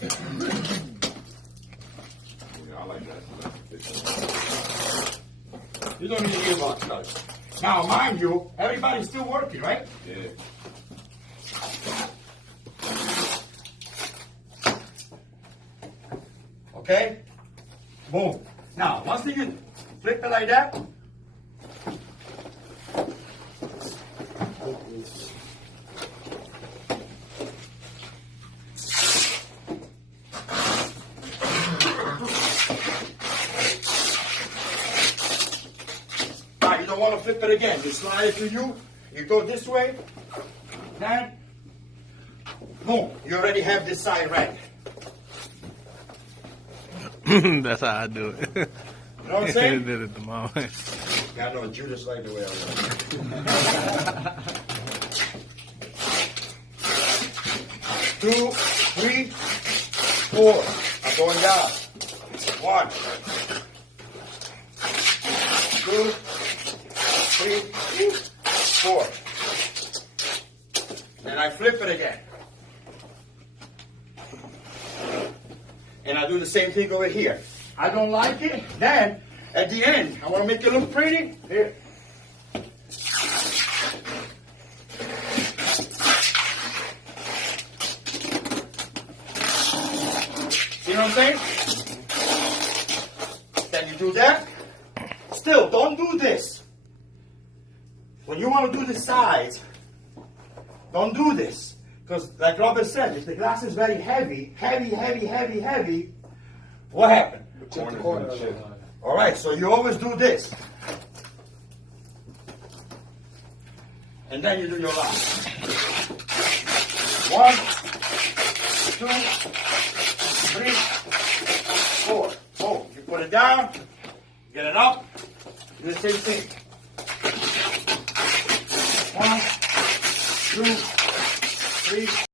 Yeah, I like that. You don't need to hear about stuff. Now, mind you, everybody's still working, right? Yeah. Okay? Boom. Now, once you flip it like that, now you don't want to flip it again. You slide it to you, you go this way, then, boom, you already have this side right. That's how I do it. You know what I'm saying? Did it the moment. I know Judas like the way I like. 2, 3, 4. I'm going down. 1, 2, 3, 4. Then I flip it again. And I do the same thing over here. I don't like it. Then, at the end, I want to make it look pretty. Here. See what I'm saying? Then you do that. Still, don't do this. When you want to do the sides, don't do this. Because, like Robert said, if the glass is very heavy, what happened? All right, so you always do this. And then you do your last. 1, 2, 3, 4. Oh, you put it down, get it up, do the same thing. 1, 2, 3.